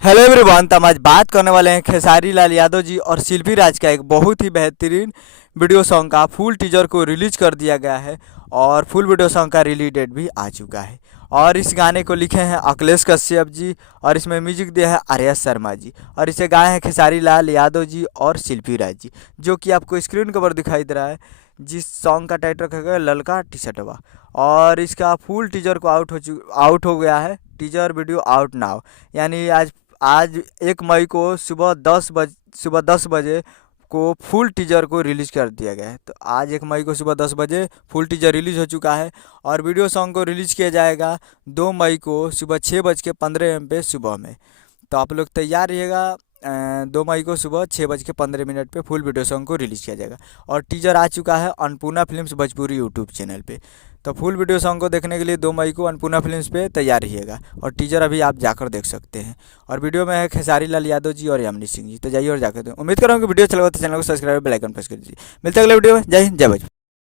Hello everyone. तो हम आज बात करने वाले हैं खेसारी लाल यादव जी और शिल्पी राज का एक बहुत ही बेहतरीन वीडियो सॉन्ग का फुल टीजर को रिलीज कर दिया गया है और फुल वीडियो सॉन्ग का रिलीज डेट भी आ चुका है। और इस गाने को लिखे हैं अखिलेश कश्यप जी और इसमें म्यूजिक दिया है आर्या शर्मा जी और इसे गाए हैं खेसारी लाल यादव जी और शिल्पी राज जी, जो कि आपको स्क्रीन कवर दिखाई दे रहा है। जिस सॉन्ग का टाइटल रखा गया है ललका टी शर्टवा। और इसका फुल टीजर को आउट हो गया है। टीजर वीडियो आउट नाउ, यानी आज आज 1 मई को सुबह 10 बजे को फुल टीजर को रिलीज़ कर दिया गया है। तो आज 1 मई को सुबह 10 बजे फुल टीजर रिलीज़ हो चुका है और वीडियो सॉन्ग को रिलीज़ किया जाएगा 2 मई को सुबह 6:15 पे सुबह में। तो आप लोग तैयार रहिएगा। 2 मई को सुबह 6:15 पे फुल वीडियो सॉन्ग को रिलीज़ किया जाएगा और टीजर आ चुका है Annapurna films Bhojpuri YouTube channel पे। तो फुल वीडियो सॉन्ग को देखने के लिए 2 मई को अन्नपूर्णा फिल्म्स पे तैयार रहिएगा और टीजर अभी आप जाकर देख सकते हैं। और वीडियो में है खेसारी लाल यादव जी और यामिनी सिंह जी। तो जाइए और जाकर उम्मीद कर रहा हूँ कि वीडियो अच्छा लगा तो चैनल को सब्सक्राइब बेल आइकन प्रेस कर दीजिए। मिलते हैं अगले वीडियो में। जय हिंद, जय भोजपुरी।